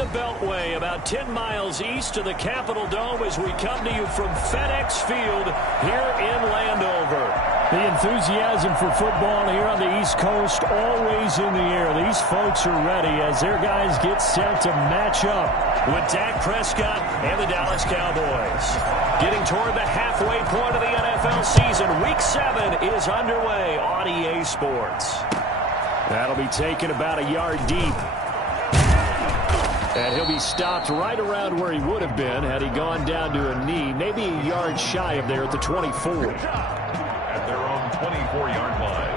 the Beltway, about 10 miles east of the Capitol Dome as we come to you from FedEx Field here in Landover. The enthusiasm for football here on the East Coast always in the air. These folks are ready as their guys get set to match up with Dak Prescott and the Dallas Cowboys. Getting toward the halfway point of the NFL season, Week 7 is underway on EA Sports. That'll be taken about a yard deep. And he'll be stopped right around where he would have been had he gone down to a knee, maybe a yard shy of there at the 24. At their own 24-yard line.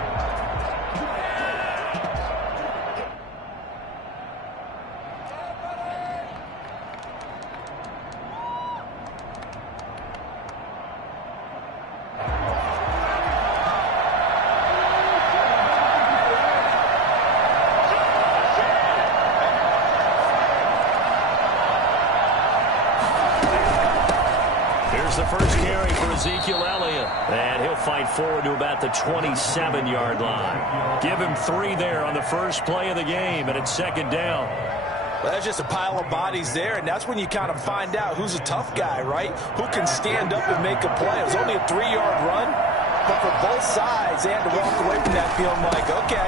The first carry for Ezekiel Elliott. And he'll fight forward to about the 27-yard line. Give him 3 there on the first play of the game, and it's second down. Well, that's just a pile of bodies there, and that's when you kind of find out who's a tough guy, right? Who can stand up and make a play. It was only a 3-yard run, but for both sides, they had to walk away from that feeling like, okay,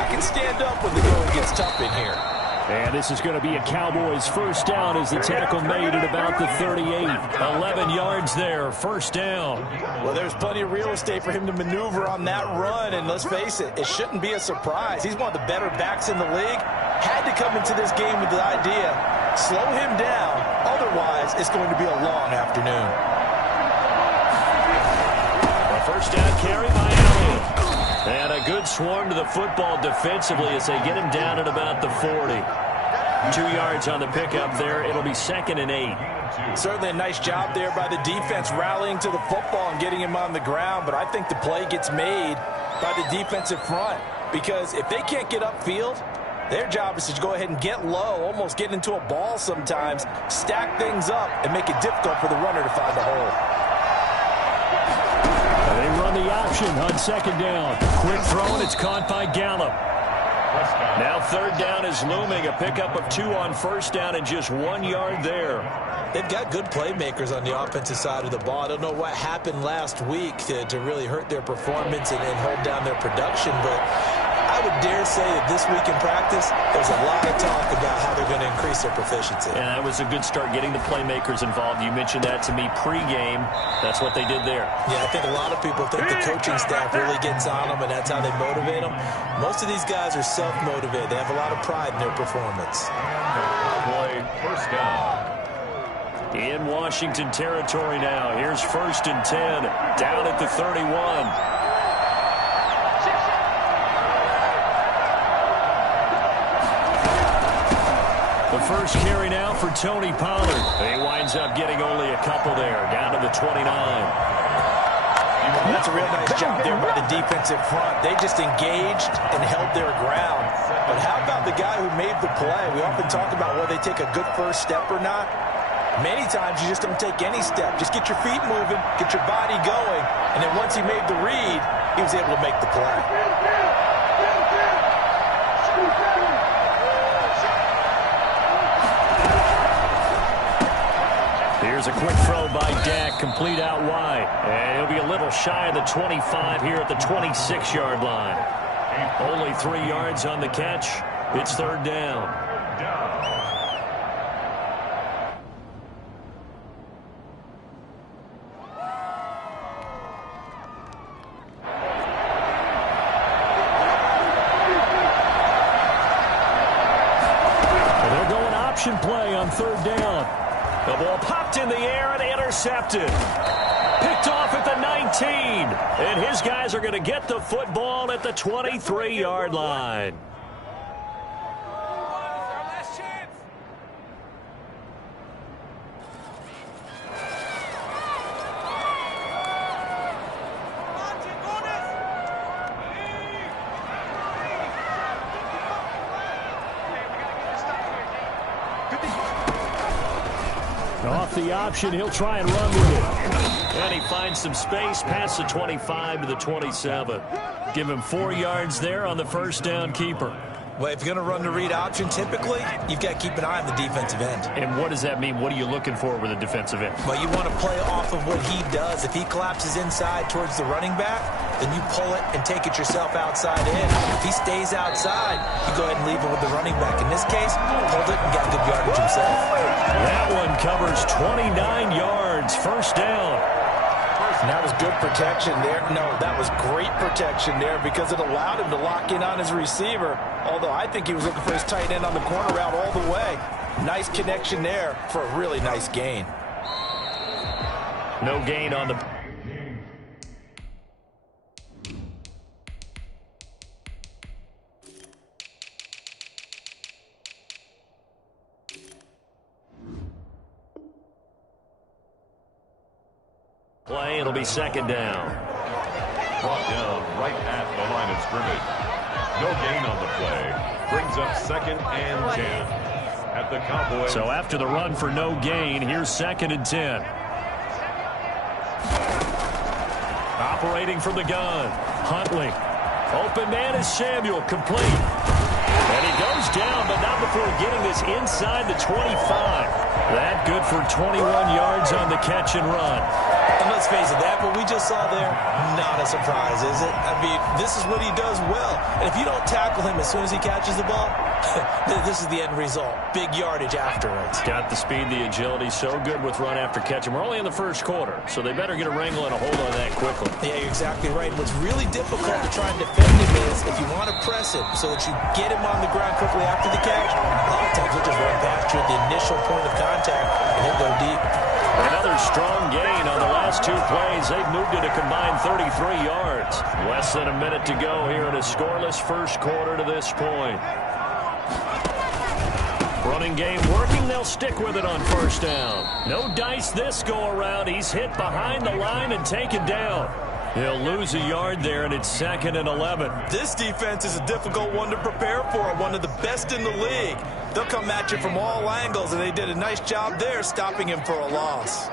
I can stand up when the going gets tough in here. And this is going to be a Cowboys first down as the tackle made at about the 38. 11 yards there, first down. Well, there's plenty of real estate for him to maneuver on that run, and let's face it, it shouldn't be a surprise. He's one of the better backs in the league. Had to come into this game with the idea, slow him down, otherwise it's going to be a long afternoon. A first down carry by Elliott. And a good swarm to the football defensively as they get him down at about the 40. 2 yards on the pickup there. It'll be second and 8. Certainly a nice job there by the defense rallying to the football and getting him on the ground. But I think the play gets made by the defensive front. Because if they can't get upfield, their job is to go ahead and get low, almost get into a ball sometimes, stack things up, and make it difficult for the runner to find a hole. They run the option on second down. Quick throw, and it's caught by Gallup. Now third down is looming. A pickup of 2 on first down and just 1 yard there. They've got good playmakers on the offensive side of the ball. I don't know what happened last week to really hurt their performance and hold down their production, but I would dare say that this week in practice, there's a lot of talk about how they're going to increase their proficiency. And that was a good start getting the playmakers involved. You mentioned that to me pregame. That's what they did there. Yeah, I think a lot of people think the coaching staff really gets on them, and that's how they motivate them. Most of these guys are self-motivated. They have a lot of pride in their performance. Play first down. In Washington territory now. Here's first and 10. Down at the 31. The first carry now for Tony Pollard. He winds up getting only a couple there, down to the 29. That's a real nice job there by the defensive front. They just engaged and held their ground. But how about the guy who made the play? We often talk about whether they take a good first step or not. Many times you just don't take any step. Just get your feet moving, get your body going, and then once he made the read, he was able to make the play. Here's a quick throw by Dak, complete out wide. And he'll be a little shy of the 25 here at the 26-yard line. Only 3 yards on the catch. It's third down. They're going option play on third down. The ball popped in the air and intercepted. Picked off at the 19. And his guys are going to get the football at the 23-yard line. Off the option, he'll try and run with it. And he finds some space past the 25 to the 27. Give him 4 yards there on the first down keeper. Well, if you're going to run the read option, typically, you've got to keep an eye on the defensive end. And what does that mean? What are you looking for with a defensive end? Well, you want to play off of what he does. If he collapses inside towards the running back, then you pull it and take it yourself outside in. If he stays outside, you go ahead and leave it with the running back. In this case, pulled it and got good yardage himself. That one covers 29 yards. First down. And that was good protection there. No, that was great protection there because it allowed him to lock in on his receiver. Although I think he was looking for his tight end on the corner route all the way. Nice connection there for a really nice gain. No gain on the... play. It'll be second down. Brought down right at the line of scrimmage. No gain on the play. Brings up 2nd and 10 at the Cowboys. So after the run for no gain, here's 2nd and 10. Operating from the gun. Huntley. Open man is Samuel. Complete. And he goes down, but not before getting this inside the 25. That good for 21 yards on the catch and run. And let's face it, that what we just saw there, not a surprise, is it? I mean, this is what he does well. And if you don't tackle him as soon as he catches the ball, this is the end result. Big yardage afterwards. Got the speed, the agility, so good with run after catch. And we're only in the first quarter, so they better get a wrangle and a hold on that quickly. Yeah, you're exactly right. What's really difficult to try and defend him is if you want to press him so that you get him on the ground quickly after the catch, a lot of times he'll just run past you at the initial point of contact, and he'll go deep. Another strong gain on the last 2 plays. They've moved it a combined 33 yards. Less than a minute to go here in a scoreless first quarter to this point. Running game working. They'll stick with it on first down. No dice this go-around. He's hit behind the line and taken down. He'll lose a yard there, and it's 2nd and 11. This defense is a difficult one to prepare for, one of the best in the league. They'll come at you from all angles, and they did a nice job there stopping him for a loss.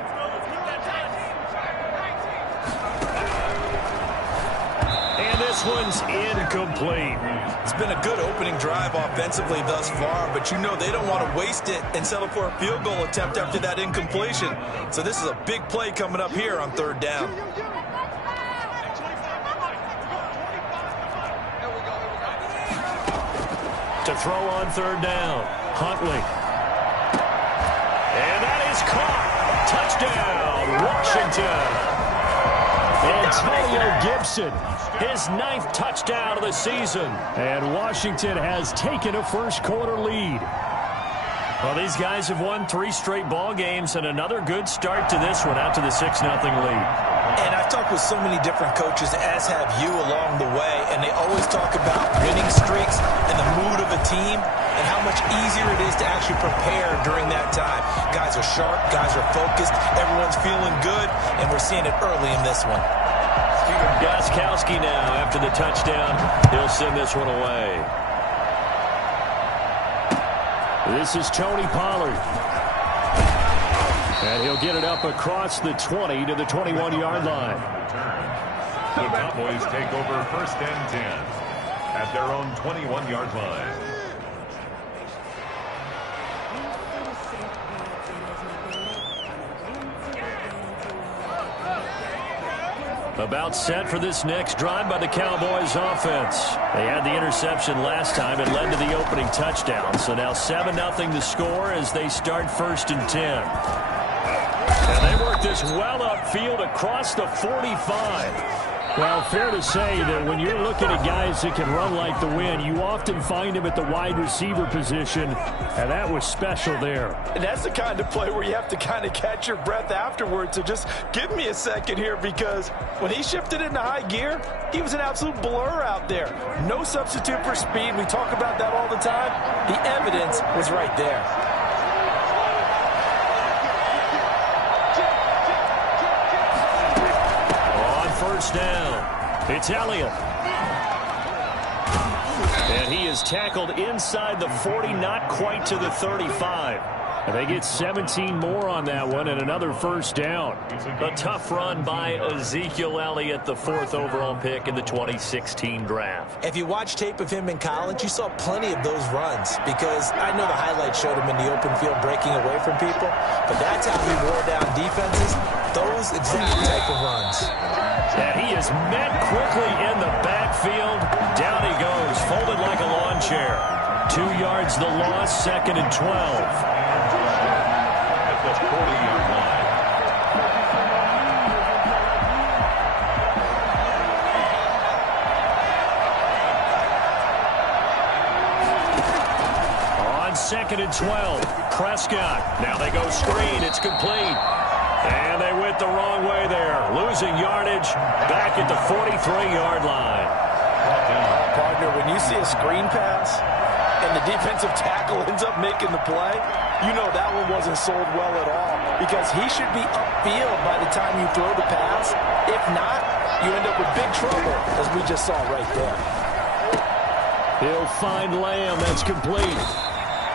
And this one's incomplete. It's been a good opening drive offensively thus far, but you know they don't want to waste it and settle for a field goal attempt after that incompletion. So this is a big play coming up here on 3rd down. To throw on 3rd down. Huntley. And that is caught. Touchdown, Washington. Antonio Gibson, his 9th touchdown of the season. And Washington has taken a first quarter lead. Well, these guys have won 3 straight ball games and another good start to this one out to the 6-0 lead. And I've talked with so many different coaches, as have you along the way, and they always talk about winning streaks and the mood of a team and how much easier it is to actually prepare during that time. Guys are sharp, guys are focused, everyone's feeling good, and we're seeing it early in this one. Gostkowski now after the touchdown. He'll send this one away. This is Tony Pollard. And he'll get it up across the 20 to the 21-yard line. The Cowboys take over 1st and 10 at their own 21-yard line. About set for this next drive by the Cowboys offense. They had the interception last time. It led to the opening touchdown. So now 7-0 to score as they start 1st and 10. And they work this well upfield across the 45. Well, fair to say that when you're looking at guys that can run like the wind, you often find them at the wide receiver position, and that was special there. And that's the kind of play where you have to kind of catch your breath afterwards. So just give me a second here, because when he shifted into high gear, he was an absolute blur out there. No substitute for speed. We talk about that all the time. The evidence was right there. First down. It's Elliott. And he is tackled inside the 40, not quite to the 35. And they get 17 more on that one and another first down. A tough run by Ezekiel Elliott, the 4th overall pick in the 2016 draft. If you watch tape of him in college, you saw plenty of those runs because I know the highlights showed him in the open field breaking away from people, but that's how he wore down defenses, those exact type of runs. And he is met quickly in the backfield. Down he goes, folded like a lawn chair. 2 yards the loss, 2nd and 12. At the 40-yard line. On 2nd and 12, Prescott. Now they go screen. It's complete. And they went the wrong way there. Losing yardage back at the 43-yard line. Partner, when you see a screen pass and the defensive tackle ends up making the play, you know that one wasn't sold well at all because he should be upfield by the time you throw the pass. If not, you end up with big trouble, as we just saw right there. He'll find Lamb. That's complete.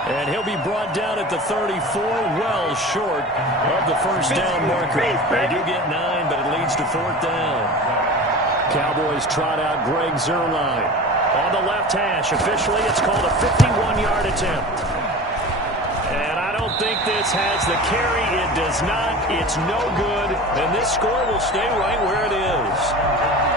And he'll be brought down at the 34, well short of the first down marker. They do get 9, but it leads to 4th down. Cowboys trot out Greg Zuerlein. On the left hash, officially it's called a 51-yard attempt. And I don't think this has the carry. It does not. It's no good. And this score will stay right where it is.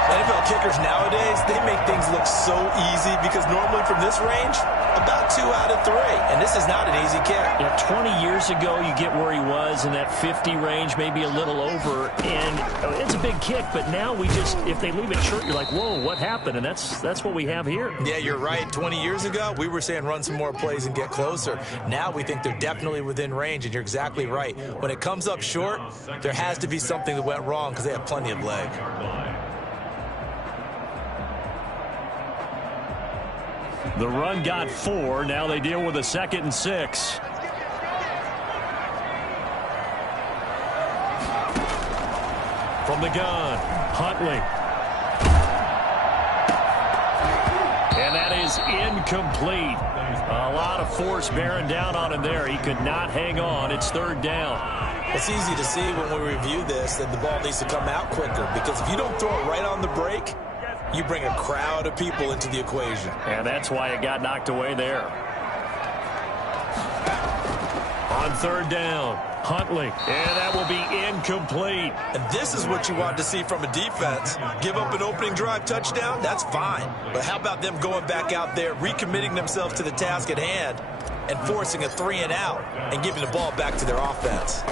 NFL kickers nowadays, they make things look so easy because normally from this range, about 2 out of 3. And this is not an easy kick. Yeah, 20 years ago, you get where he was in that 50 range, maybe a little over. And it's a big kick, but now we just, if they leave it short, you're like, whoa, what happened? And that's what we have here. Yeah, you're right. 20 years ago, we were saying run some more plays and get closer. Now we think they're definitely within range, and you're exactly right. When it comes up short, there has to be something that went wrong because they have plenty of leg. The run got 4. Now they deal with a 2nd and 6. From the gun, Huntley. And that is incomplete. A lot of force bearing down on him there. He could not hang on. It's 3rd down. It's easy to see when we review this that the ball needs to come out quicker because if you don't throw it right on the break, you bring a crowd of people into the equation. And that's why it got knocked away there. On 3rd down, Huntley. And that will be incomplete. And this is what you want to see from a defense. Give up an opening drive touchdown, that's fine. But how about them going back out there, recommitting themselves to the task at hand, and forcing a 3 and out and giving the ball back to their offense.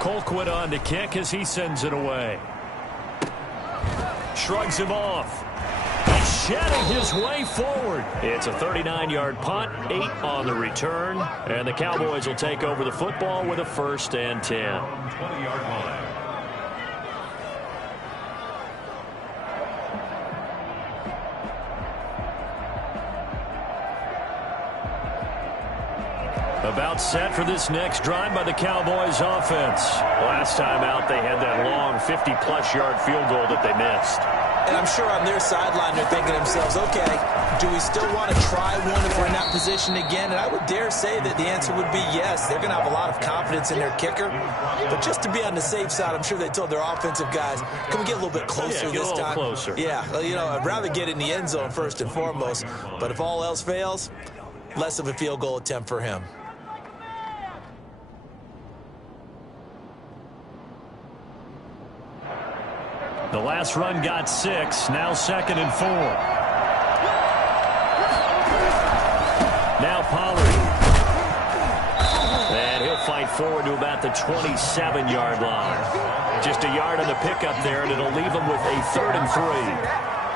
Colquitt on to kick as he sends it away. Shrugs him off. He's shedding his way forward. It's a 39-yard punt, 8 on the return, and the Cowboys will take over the football with a 1st and 10. 20-yard line. About set for this next drive by the Cowboys offense. Last time out, they had that long 50-plus yard field goal that they missed. And I'm sure on their sideline, they're thinking to themselves, okay, do we still want to try one if we're in that position again? And I would dare say that the answer would be yes. They're going to have a lot of confidence in their kicker. But just to be on the safe side, I'm sure they told their offensive guys, can we get a little bit closer this time? Closer. Yeah, well, you know, I'd rather get in the end zone first and foremost. But if all else fails, less of a field goal attempt for him. The last run got 6. Now 2nd and 4. Now Pollard. And he'll fight forward to about the 27-yard line. Just a yard on the pickup there, and it'll leave him with a 3rd and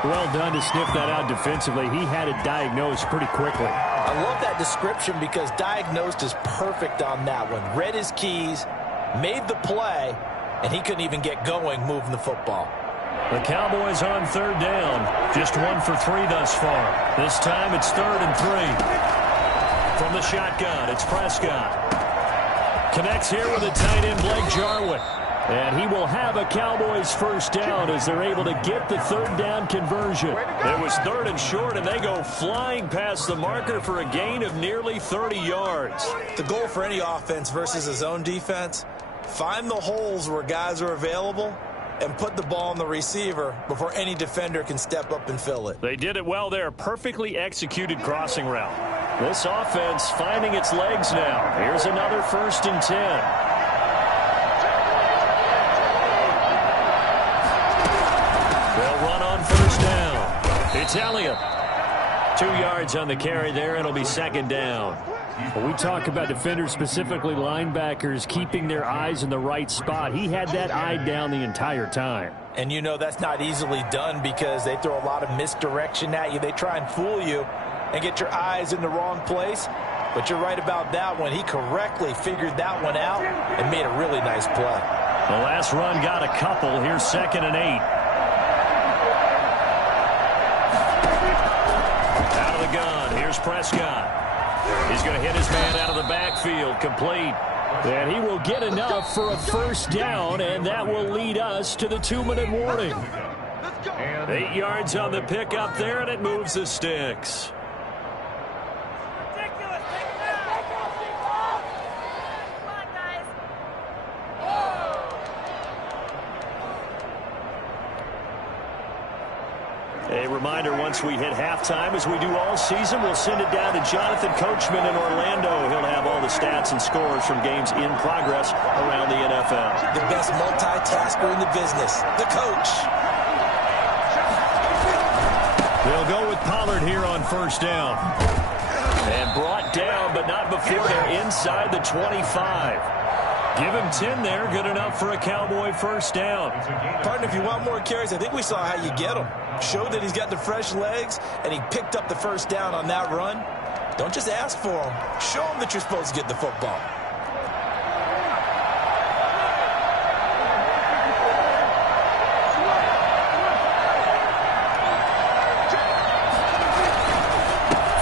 3. Well done to sniff that out defensively. He had it diagnosed pretty quickly. I love that description because diagnosed is perfect on that one. Read his keys, made the play, and he couldn't even get going moving the football. The Cowboys on 3rd down. Just 1 for 3 thus far. This time it's 3rd and 3. From the shotgun, it's Prescott. Connects here with a tight end, Blake Jarwin. And he will have a Cowboys first down as they're able to get the third down conversion. It was third and short, and they go flying past the marker for a gain of nearly 30 yards. The goal for any offense versus a zone defense, find the holes where guys are available and put the ball on the receiver before any defender can step up and fill it. They did it well there. Perfectly executed crossing route. This offense finding its legs now. Here's another 1st and 10. They'll run on first down. It's Elliott. 2 yards on the carry there. It'll be 2nd down. When we talk about defenders, specifically linebackers, keeping their eyes in the right spot, he had that eye down the entire time. And you know that's not easily done because they throw a lot of misdirection at you. They try and fool you and get your eyes in the wrong place. But you're right about that one. He correctly figured that one out and made a really nice play. The last run got a couple. Here's 2nd and 8. Out of the gun. Here's Prescott. He's going to hit his man out of the backfield. Complete. And he will get enough for a first down, and that will lead us to the 2-minute warning. 8 yards on the pickup there, and it moves the sticks. A reminder, once we hit halftime, as we do all season, we'll send it down to Jonathan Coachman in Orlando. He'll have all the stats and scores from games in progress around the NFL. The best multitasker in the business, the coach. They'll go with Pollard here on first down. And brought down, but not before they're inside the 25. Give him 10 there. Good enough for a Cowboy first down. Partner, if you want more carries, I think we saw how you get them. Showed that he's got the fresh legs, and he picked up the first down on that run. Don't just ask for him. Show him that you're supposed to get the football.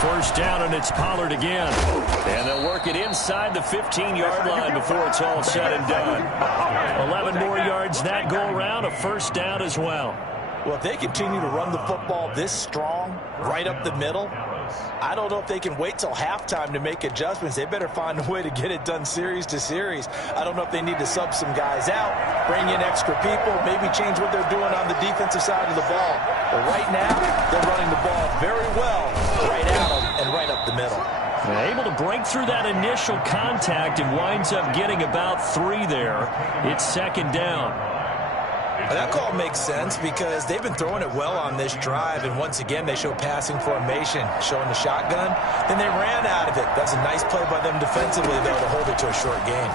First down, and it's Pollard again. And they'll work it inside the 15-yard line before it's all said and done. 11 more yards that go around, a first down as well. Well, if they continue to run the football this strong, right up the middle, I don't know if they can wait till halftime to make adjustments. They better find a way to get it done series to series. I don't know if they need to sub some guys out, bring in extra people, maybe change what they're doing on the defensive side of the ball. But right now, they're running the ball very well, right at them and right up the middle. Able to break through that initial contact and winds up getting about 3 there. It's 2nd down. That call makes sense because they've been throwing it well on this drive, and once again they show passing formation, showing the shotgun. Then they ran out of it. That's a nice play by them defensively, though, to hold it to a short gain.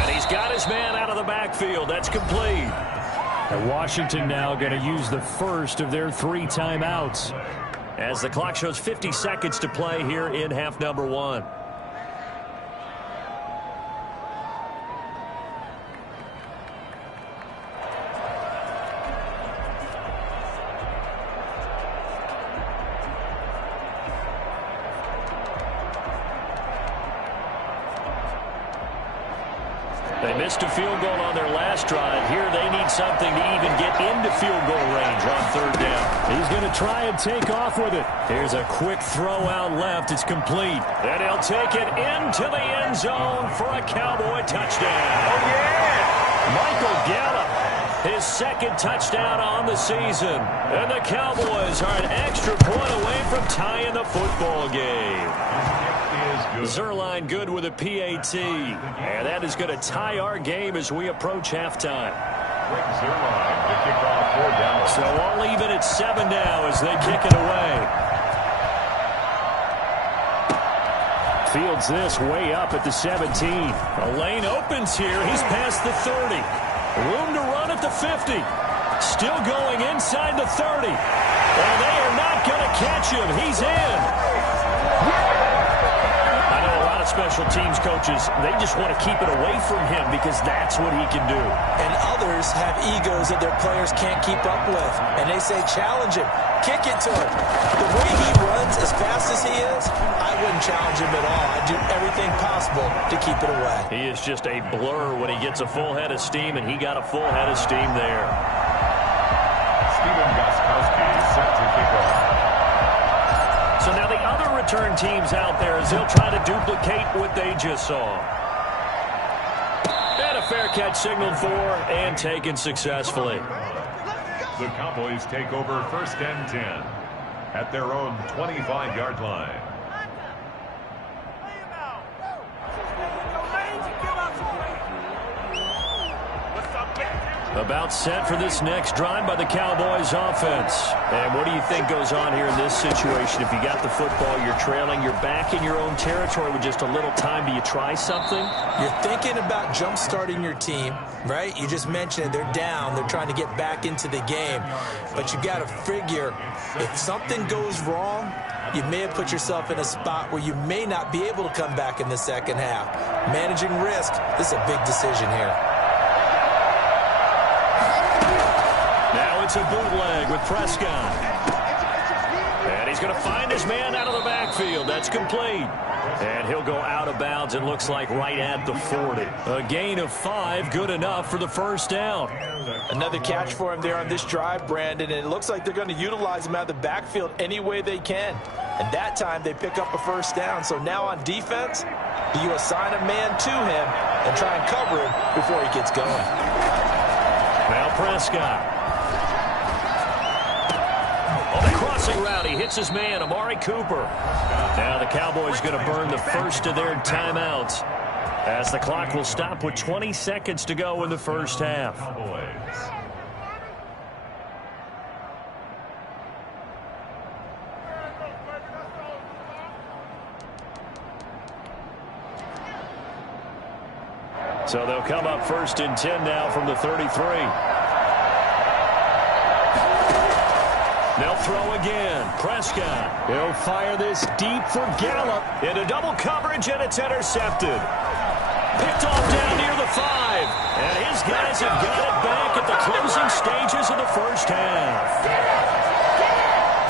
And he's got his man out of the backfield. That's complete. And Washington now going to use the first of their 3 timeouts. As the clock shows 50 seconds to play here in half number 1. They missed a field goal on their last drive. Here they need something to even get into field goal range on 3rd down. He's going to try and take off with it. Here's a quick throw out left. It's complete. And he'll take it into the end zone for a Cowboy touchdown. Oh, yeah! Michael Gallup, his 2nd touchdown on the season. And the Cowboys are an extra point away from tying the football game. Zerline good with a PAT. And that is going to tie our game as we approach halftime. Zerline to kick off 4 down. So all even at 7 now as they kick it away. Fields this way up at the 17. A lane opens here. He's past the 30. Room to run at the 50. Still going inside the 30. And they are not going to catch him. He's in. I know a lot of special teams coaches, they just want to keep it away from him because that's what he can do. And others have egos that their players can't keep up with. And they say, challenge him. Kick it to him. The way he runs as fast as he is, I wouldn't challenge him at all. I'd do everything possible possible to keep it away. He is just a blur when he gets a full head of steam, and he got a full head of steam there. Steven Gostkowski set to kick off. So now the other return teams out there as they'll try to duplicate what they just saw. And a fair catch signaled for and taken successfully. The Cowboys take over 1st and 10 at their own 25-yard line. About set for this next drive by the Cowboys offense. And what do you think goes on here in this situation? If you got the football, you're trailing, you're back in your own territory with just a little time. Do you try something? You're thinking about jump-starting your team, right? You just mentioned it. They're down. They're trying to get back into the game. But you got to figure if something goes wrong, you may have put yourself in a spot where you may not be able to come back in the second half. Managing risk, this is a big decision here. It's a bootleg with Prescott. And he's going to find his man out of the backfield. That's complete. And he'll go out of bounds, and looks like right at the 40. A gain of 5, good enough for the first down. Another catch for him there on this drive, Brandon, and it looks like they're going to utilize him out of the backfield any way they can. And that time they pick up a first down. So now on defense, do you assign a man to him and try and cover him before he gets going? Now Prescott. On the crossing route, he hits his man, Amari Cooper. Now the Cowboys going to burn the first of their timeouts as the clock will stop with 20 seconds to go in the first half. So they'll come up 1st and 10 now from the 33. They'll throw again. Prescott. He'll fire this deep for Gallup. Into double coverage, and it's intercepted. Picked off down near the 5. And his guys have got it back at the closing stages of the first half.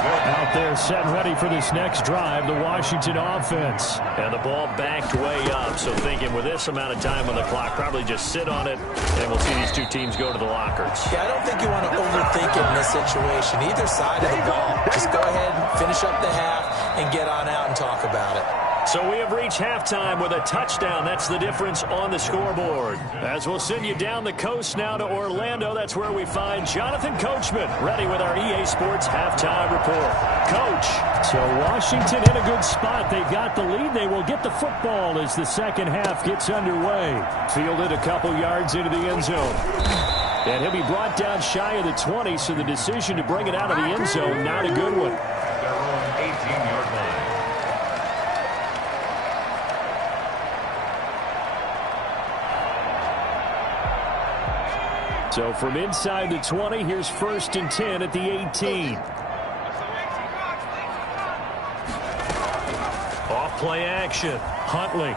Out there set and ready for this next drive, the Washington offense. And the ball backed way up, so thinking with this amount of time on the clock, probably just sit on it, and we'll see these two teams go to the lockers. Yeah, I don't think you want to overthink it in this situation, either side of the ball. Just go ahead and finish up the half and get on out and talk about it. So we have reached halftime with a touchdown. That's the difference on the scoreboard. As we'll send you down the coast now to Orlando, that's where we find Jonathan Coachman, ready with our EA Sports halftime report. Coach. So Washington in a good spot. They've got the lead. They will get the football as the second half gets underway. Fielded a couple yards into the end zone. And he'll be brought down shy of the 20, so the decision to bring it out of the end zone, not a good one. Their own 18-yard line. So from inside the 20, here's 1st and 10 at the 18. Off play action. Huntley.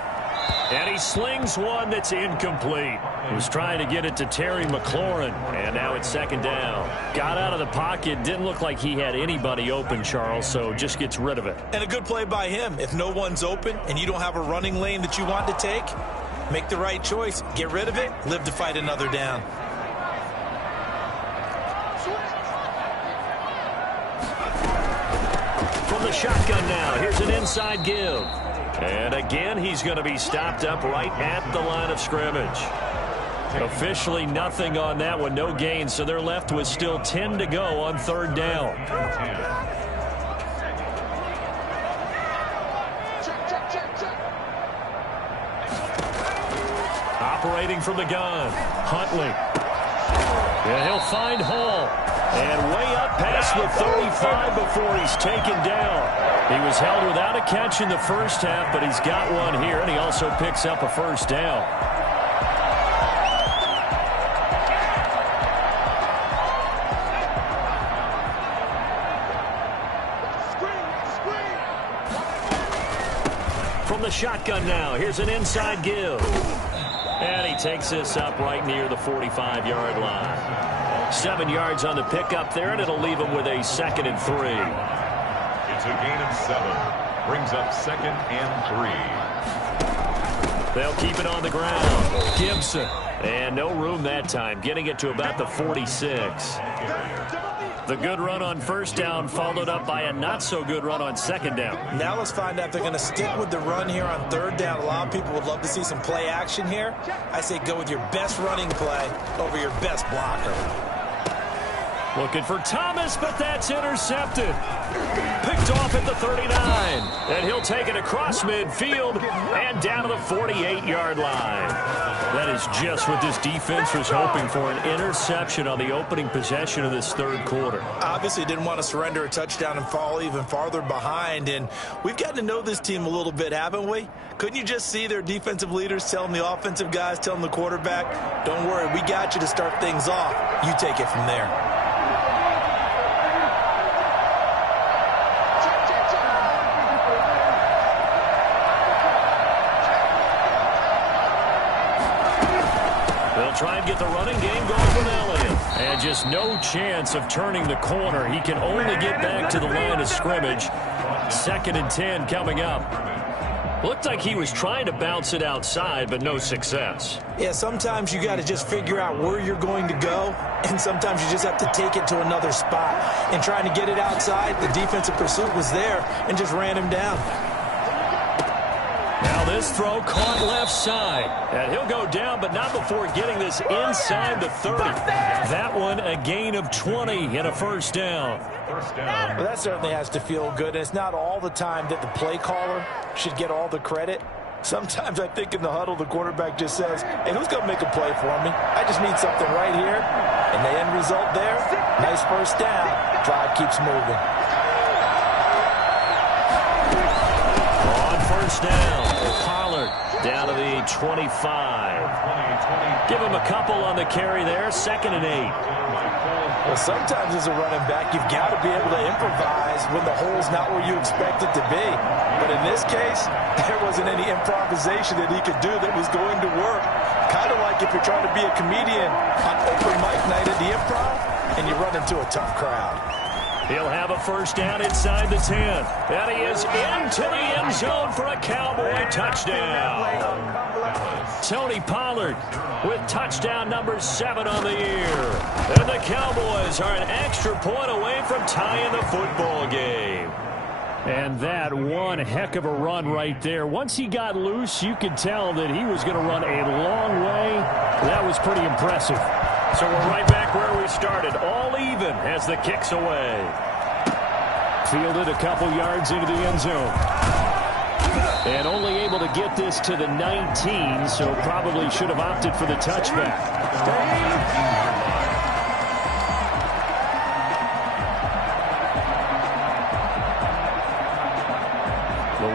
And he slings one that's incomplete. He was trying to get it to Terry McLaurin. And now it's 2nd down. Got out of the pocket. Didn't look like he had anybody open, Charles, so just gets rid of it. And a good play by him. If no one's open and you don't have a running lane that you want to take, make the right choice. Get rid of it. Live to fight another down. From the shotgun now, here's an inside give. And again, he's going to be stopped up right at the line of scrimmage. Officially nothing on that one, no gain, so they're left with still 10 to go on 3rd down. Operating from the gun, Huntley. And he'll find Hall. And way up past the 35 before he's taken down. He was held without a catch in the first half, but he's got one here, and he also picks up a first down. From the shotgun now, here's an inside give. And he takes this up right near the 45-yard line. 7 yards on the pickup there, and it'll leave him with a 2nd and 3. It's a gain of 7. Brings up 2nd and 3. They'll keep it on the ground. Gibson. And no room that time, getting it to about the 46. The good run on first down followed up by a not-so-good run on second down. Now let's find out if they're going to stick with the run here on third down. A lot of people would love to see some play action here. I say go with your best running play over your best blocker. Looking for Thomas, but that's intercepted. Picked off at the 39. And he'll take it across midfield and down to the 48-yard line. That is just what this defense was hoping for, an interception on the opening possession of this third quarter. Obviously didn't want to surrender a touchdown and fall even farther behind. And we've gotten to know this team a little bit, haven't we? Couldn't you just see their defensive leaders telling the offensive guys, telling the quarterback, don't worry, we got you to start things off. You take it from there. Try and get the running game going with Elliott. And just no chance of turning the corner. He can only get back to the line of scrimmage. 2nd and 10 coming up. Looked like he was trying to bounce it outside, but no success. Yeah, sometimes you got to just figure out where you're going to go, and sometimes you just have to take it to another spot. And trying to get it outside, the defensive pursuit was there and just ran him down. Now this throw caught left side. And he'll go down, but not before getting this inside the 30. That one a gain of 20 and a first down. Well, that certainly has to feel good. It's not all the time that the play caller should get all the credit. Sometimes I think in the huddle, the quarterback just says, hey, who's going to make a play for me? I just need something right here. And the end result there, nice first down. Drive keeps moving. On first down. Pollard down to the 25. Give him a couple on the carry there. 2nd and 8. Well, sometimes as a running back, you've got to be able to improvise when the hole's not where you expect it to be. But in this case, there wasn't any improvisation that he could do that was going to work. Kind of like if you're trying to be a comedian on open mic night at the Improv and you run into a tough crowd. He'll have a first down inside the 10. And he is into the end zone for a Cowboy touchdown. Tony Pollard with touchdown number 7 on the year. And the Cowboys are an extra point away from tying the football game. And that one heck of a run right there. Once he got loose, you could tell that he was going to run a long way. That was pretty impressive. So we're right back where we started. All even as the kick's away. Fielded a couple yards into the end zone. And only able to get this to the 19, so probably should have opted for the touchback.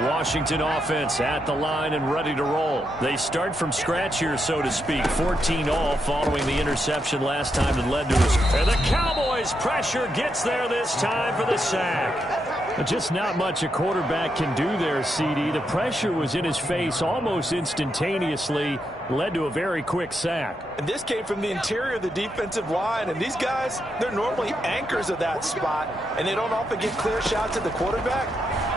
Washington offense at the line and ready to roll. They start from scratch here, so to speak. 14 all following the interception last time that led to us. And the Cowboys pressure gets there this time for the sack. But just not much a quarterback can do there, CD. The pressure was in his face almost instantaneously. Led to a very quick sack. And this came from the interior of the defensive line. And these guys, they're normally anchors of that spot. And they don't often get clear shots at the quarterback.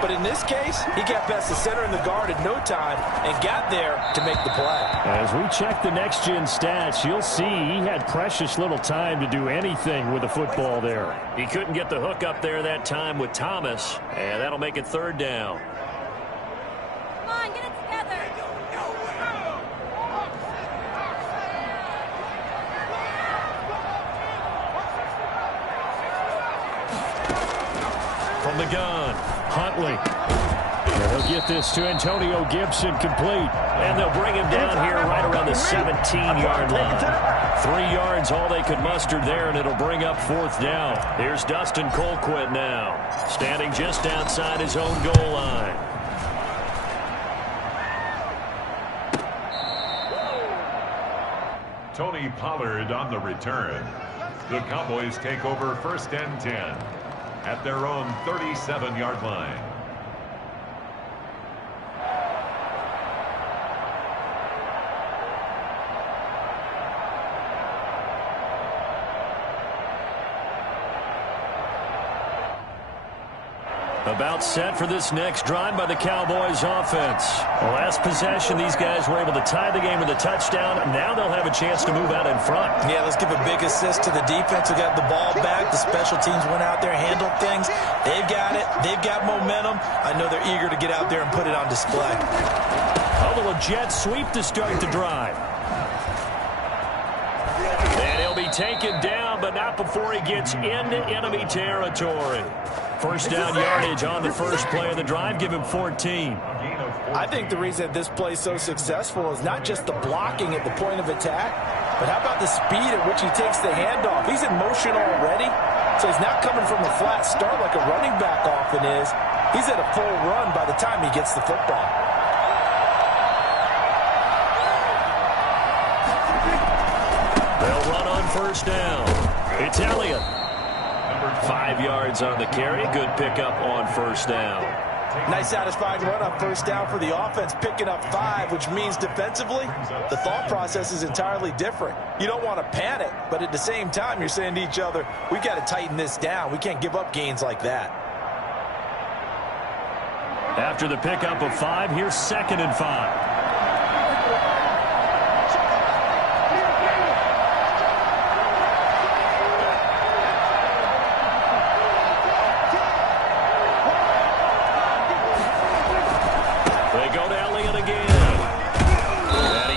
But in this case, he got past the center and the guard in no time and got there to make the play. As we check the next-gen stats, you'll see he had precious little time to do anything with the football there. He couldn't get the hook up there that time with Thomas, and that'll make it 3rd down. Come on, get it together. From the gun, Huntley. And he'll get this to Antonio Gibson complete. And they'll bring him down here right around the 17-yard line. 3 yards, all they could muster there, and it'll bring up 4th down. Here's Dustin Colquitt now, standing just outside his own goal line. Tony Pollard on the return. The Cowboys take over 1st and 10 at their own 37-yard line. About set for this next drive by the Cowboys offense. The last possession, these guys were able to tie the game with a touchdown. Now they'll have a chance to move out in front. Yeah, let's give a big assist to the defense who got the ball back. The special teams went out there, handled things. They've got it. They've got momentum. I know they're eager to get out there and put it on display. A little jet sweep to start the drive. And he'll be taken down, but not before he gets into enemy territory. First down yardage on the first play of the drive. Give him 14. I think the reason this play is so successful is not just the blocking at the point of attack, but how about the speed at which he takes the handoff? He's in motion already, so he's not coming from a flat start like a running back often is. He's at a full run by the time he gets the football. They'll run on first down. It's Elliott. 5 yards on the carry. Good pickup on first down. Nice satisfying run on first down for the offense, picking up 5, which means defensively, the thought process is entirely different. You don't want to panic, but at the same time, you're saying to each other, we've got to tighten this down. We can't give up gains like that. After the pickup of 5, here's 2nd and 5.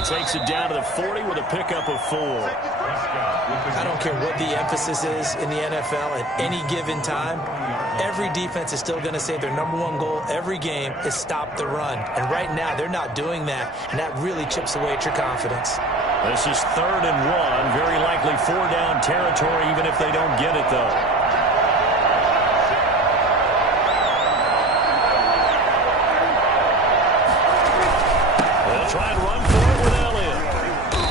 Takes it down to the 40 with a pickup of 4. I don't care what the emphasis is in the NFL at any given time. Every defense is still going to say their #1 goal every game is stop the run. And right now, they're not doing that, and that really chips away at your confidence. This is 3rd and 1. Very likely 4-down territory, even if they don't get it, though. Try and run for it with Elliott.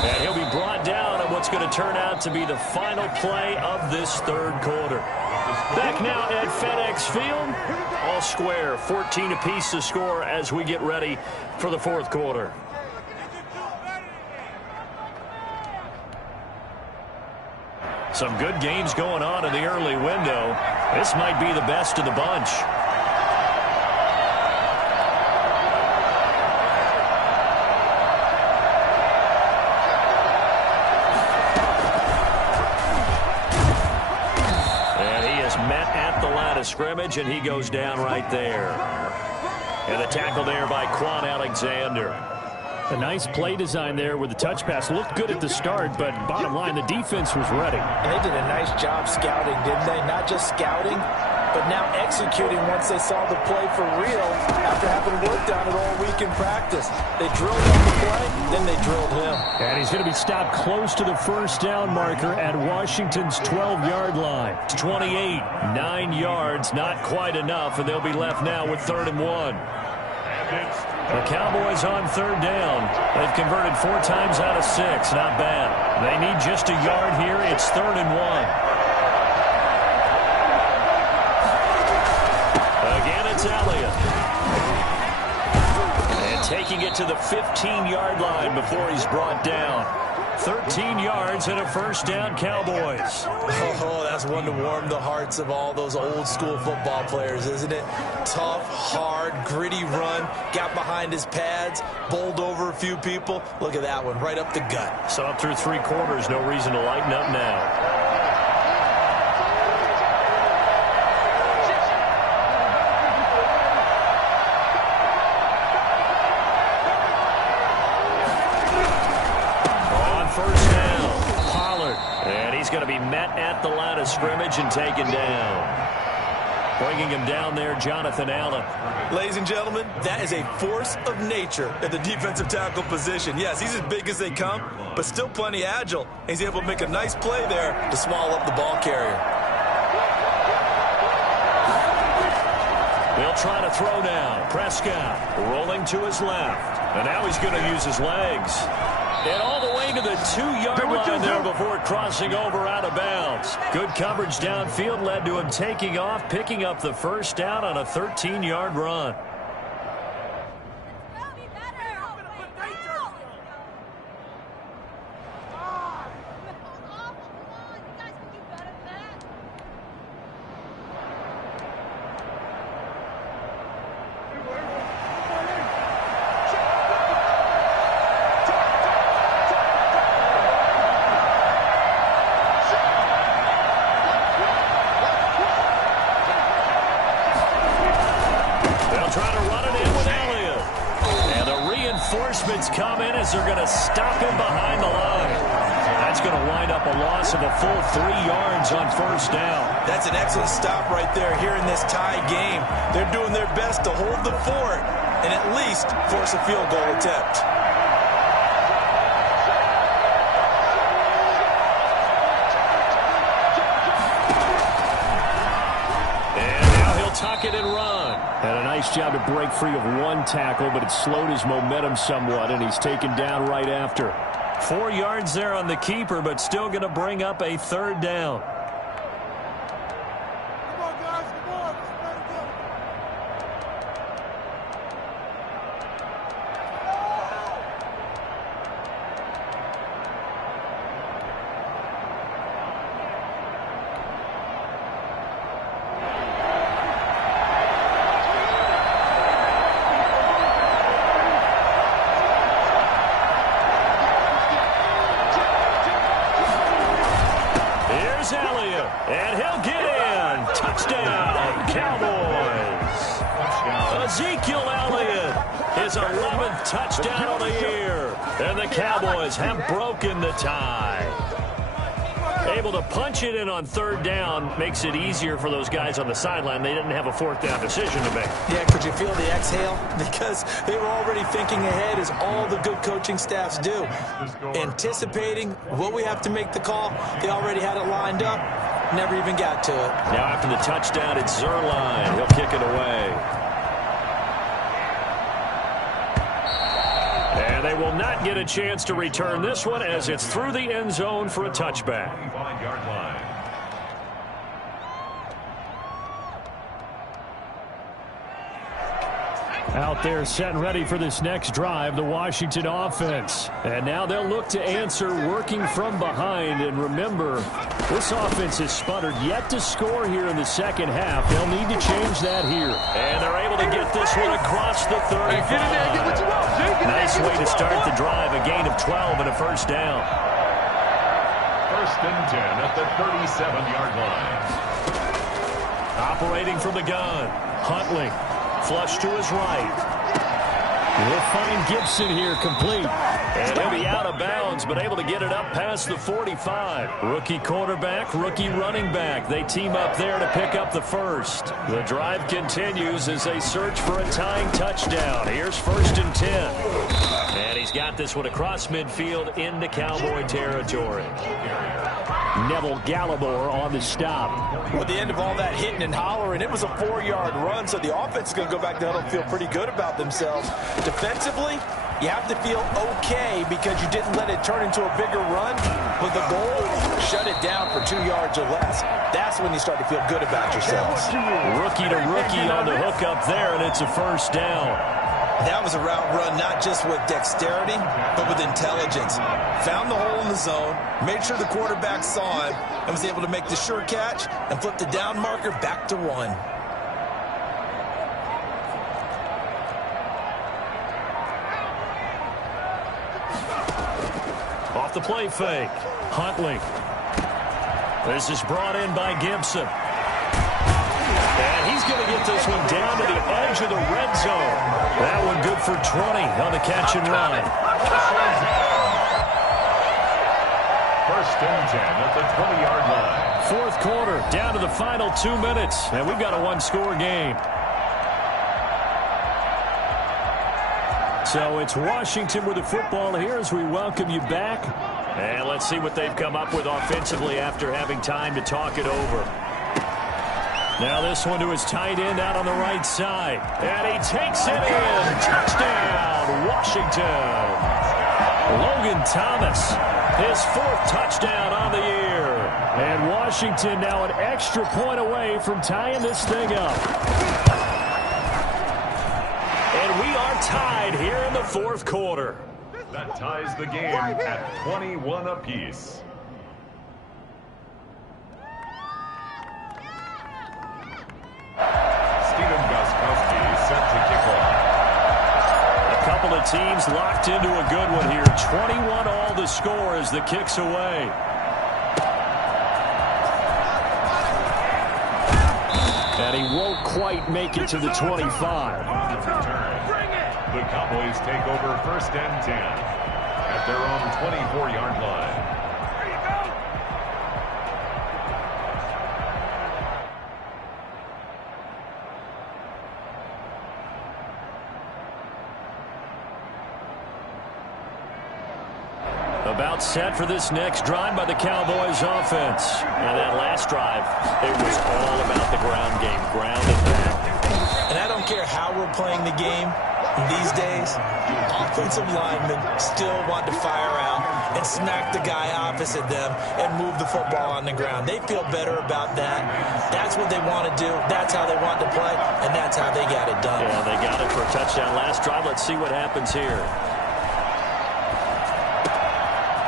And he'll be brought down at what's going to turn out to be the final play of this 3rd quarter. Back now at FedEx Field. All square, 14 apiece to score as we get ready for the 4th quarter. Some good games going on in the early window. This might be the best of the bunch. Scrimmage, and he goes down right there. And the tackle there by Quan Alexander. A nice play design there with the touch pass. Looked good at the start, but bottom line, the defense was ready. And they did a nice job scouting, didn't they? Not just scouting, but now executing once they saw the play for real after having worked on it all week in practice. They drilled on the play, then they drilled him. And he's going to be stopped close to the first down marker at Washington's 12-yard line. It's 28, 9 yards, not quite enough, and they'll be left now with 3rd and 1. The Cowboys on 3rd down. They've converted 4 times out of 6. Not bad. They need just a yard here. It's 3rd and 1. Again, it's Elliott. And taking it to the 15-yard line before he's brought down. 13 yards and a first down, Cowboys. Oh, that's one to warm the hearts of all those old-school football players, isn't it? Tough, hard, gritty run. Got behind his pads, bowled over a few people. Look at that one, right up the gut. So up through 3 quarters, no reason to lighten up now. Going to be met at the line of scrimmage and taken down. Bringing him down there, Jonathan Allen. Ladies and gentlemen, that is a force of nature at the defensive tackle position. Yes, he's as big as they come, but still plenty agile. He's able to make a nice play there to swallow up the ball carrier. They'll try to throw now. Prescott rolling to his left. And now he's going to use his legs. And all the way to the 2-yard line there before crossing over out of bounds. Good coverage downfield led to him taking off, picking up the first down on a 13-yard run. as they're going to stop him behind the line. That's going to wind up a loss of a full 3 yards on first down. That's an excellent stop right there here in this tie game. They're doing their best to hold the fort and at least force a field goal attempt. Tuck it and run. And a nice job to break free of one tackle, but it slowed his momentum somewhat, and he's taken down right after. 4 yards there on the keeper, but still going to bring up a third down. Come on, guys, come on. Let's play together. And he'll get in. Touchdown, Cowboys. Ezekiel Elliott, his 11th touchdown of the year. And the Cowboys have broken the tie. Able to punch it in on third down makes it easier for those guys on the sideline. They didn't have a fourth down decision to make. Yeah, could you feel the exhale? Because they were already thinking ahead, as all the good coaching staffs do. Anticipating, will we have to make the call? They already had it lined up. Never even got to it. Now after the touchdown, it's Zerline. He'll kick it away. And they will not get a chance to return this one as it's through the end zone for a touchback. 25-yard line. Out there set and ready for this next drive, the Washington offense. And now they'll look to answer working from behind. And remember, this offense has sputtered yet to score here in the second half. They'll need to change that here. And they're able to get this one across the 35. Nice way to start the drive, a gain of 12 and a first down. First and 10 at the 37-yard line. Operating from the gun, Huntley. Flush to his right. We'll find Gibson here complete. And he'll be out of bounds, but able to get it up past the 45. Rookie quarterback, rookie running back. They team up there to pick up the first. The drive continues as they search for a tying touchdown. Here's first and 10. And he's got this one across midfield into Cowboy territory. Neville Gallimore on the stop. With the end of all that hitting and hollering, it was a 4-yard run, so the offense is going to go back to huddle and feel pretty good about themselves. Defensively, you have to feel okay because you didn't let it turn into a bigger run. But the goal, shut it down for 2 yards or less. That's when you start to feel good about yourselves. Rookie to rookie on the hook up there, and it's a first down. That was a route run not just with dexterity, but with intelligence. Found the hole in the zone, made sure the quarterback saw him, and was able to make the sure catch and flip the down marker back to 1. Off the play fake. Huntley. This is brought in by Gibson. And he's going to get this one down to the edge of the red zone. That one good for 20 on the catch and run. First and 10 at the 20-yard line. Fourth quarter, down to the final 2 minutes. And we've got a one-score game. So it's Washington with the football here as we welcome you back. And let's see what they've come up with offensively after having time to talk it over. Now this one to his tight end out on the right side. And he takes it in. Touchdown, Washington. Logan Thomas, his 4th touchdown on the year. And Washington now an extra point away from tying this thing up. And we are tied here in the 4th quarter. That ties the game at 21 apiece. A couple of teams locked into a good one here. 21 all the score as the kick's away. And he won't quite make it to the 25. The Cowboys take over first and 10. at their own 24-yard line. About set for this next drive by the Cowboys offense. And that last drive, it was all about the ground game, ground and pound. And I don't care how we're playing the game these days, offensive linemen still want to fire out and smack the guy opposite them and move the football on the ground. They feel better about that. That's what they want to do. That's how they want to play, and that's how they got it done. Yeah, they got it for a touchdown last drive. Let's see what happens here.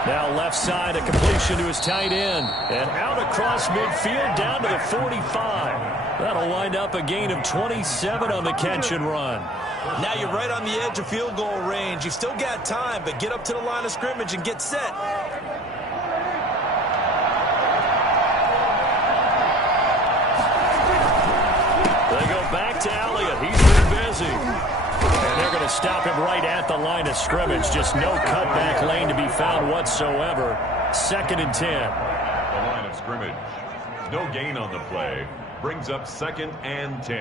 Now left side, a completion to his tight end. And out across midfield, down to the 45. That'll wind up a gain of 27 on the catch and run. Now you're right on the edge of field goal range. You've still got time, but get up to the line of scrimmage and get set. They go back to Elliott. He's been busy. And they're going to stop him right at the line of scrimmage. Just no cutback lane to be found whatsoever. 2nd and 10. The line of scrimmage. No gain on the play. Brings up 2nd and 10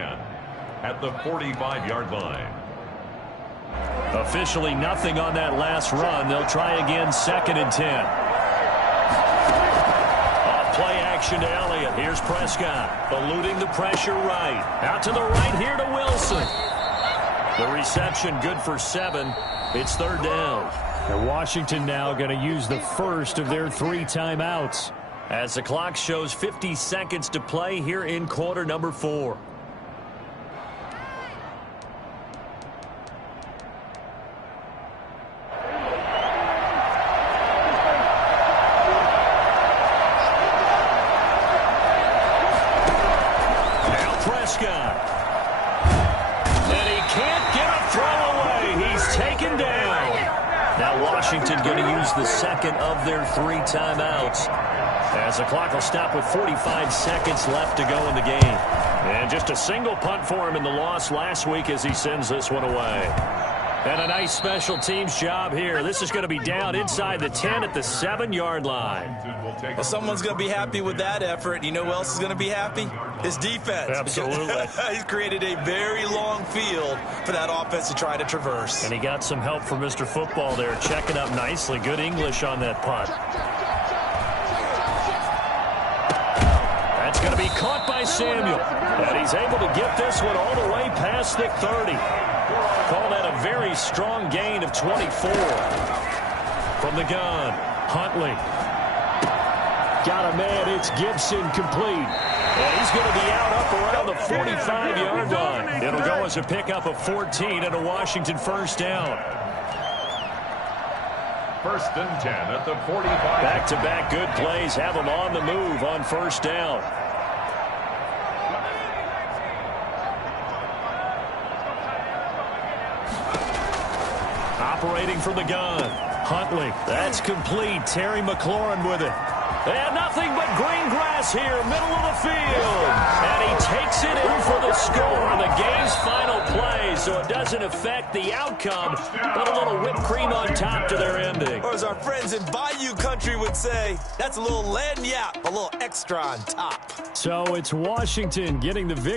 at the 45-yard line. Officially nothing on that last run. They'll try again 2nd and 10. Off play action to Elliott. Here's Prescott. Eluding the pressure right. Out to the right here to Wilson. The reception good for 7. It's 3rd down. And Washington now going to use the first of their 3 timeouts as the clock shows 50 seconds to play here in quarter number 4. Now Prescott. Now Washington going to use the second of their 3 timeouts as the clock will stop with 45 seconds left to go in the game. And just a single punt for him in the loss last week as he sends this one away. And a nice special teams job here. This is going to be down inside the 10 at the 7-yard line. Well, someone's going to be happy with that effort. You know who else is going to be happy? His defense. Absolutely. He's created a very long field for that offense to try to traverse. And he got some help from Mr. Football there, checking up nicely. Good English on that punt. That's going to be caught by Samuel. And he's able to get this one all the way past the 30. Call that a very strong gain of 24. From the gun, Huntley. Got a man, it's Gibson complete. And he's going to be out up around the 45-yard line. It'll go as a pickup of 14 and a Washington first down. 1st and 10 at the 45. Back-to-back good plays have them on the move on first down. Operating from the gun. Huntley. That's complete. Terry McLaurin with it. And nothing but green grass here, middle of the field. And he takes it in for the score on the game's final play, so it doesn't affect the outcome, but a little whipped cream on top to their ending. Or as our friends in Bayou Country would say, that's a little lagniappe, a little extra on top. So it's Washington getting the victory.